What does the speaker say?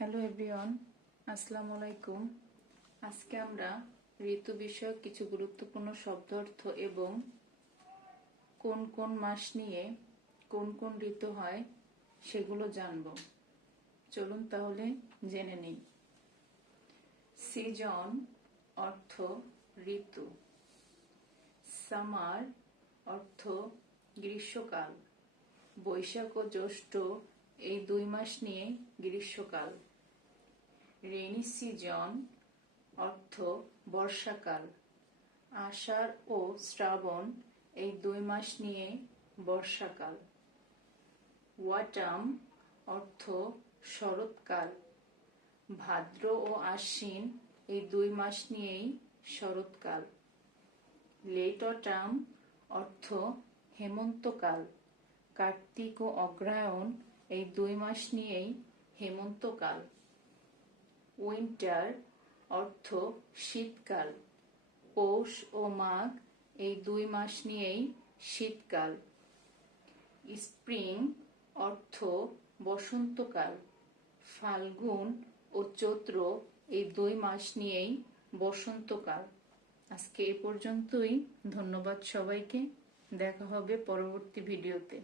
Hello everyone, আসসালামু আলাইকুম। আজকে আমরা ঋতু বিষয়ক কিছু গুরুত্বপূর্ণ শব্দ অর্থ এবং কোন কোন মাস নিয়ে কোন কোন ঋতু হয় সেগুলো জানব। চলুন তাহলে জেনে নিই। সিজন অর্থ ঋতু, সামার অর্থ গ্রীষ্মকাল, বৈশাখ ও জ্যৈষ্ঠ এই 2 মাস নিয়ে গ্রীষ্মকাল। রেইনি সিজন অর্থ বর্ষাকাল, আষাঢ় ও শ্রাবণ এই 2 মাস নিয়ে বর্ষাকাল। ওয়াটাম অর্থ শরৎকাল, ভাদ্র ও আশ্বিন এই 2 মাস নিয়েই শরৎকাল। লেট অটাম অর্থ হেমন্তকাল, কার্তিক ও অগ্রহায়ণ এই 2 মাস নিয়েই হেমন্তকাল। উইন্টার অর্থ শীতকাল, পৌষ ও মাঘ এই 2 মাস নিয়েই শীতকাল। স্প্রিং অর্থ বসন্তকাল, ফাল্গুন ও চৈত্র এই 2 মাস নিয়েই বসন্তকাল। আজকে এ পর্যন্তই। ধন্যবাদ সবাইকে। দেখা হবে পরবর্তী ভিডিওতে।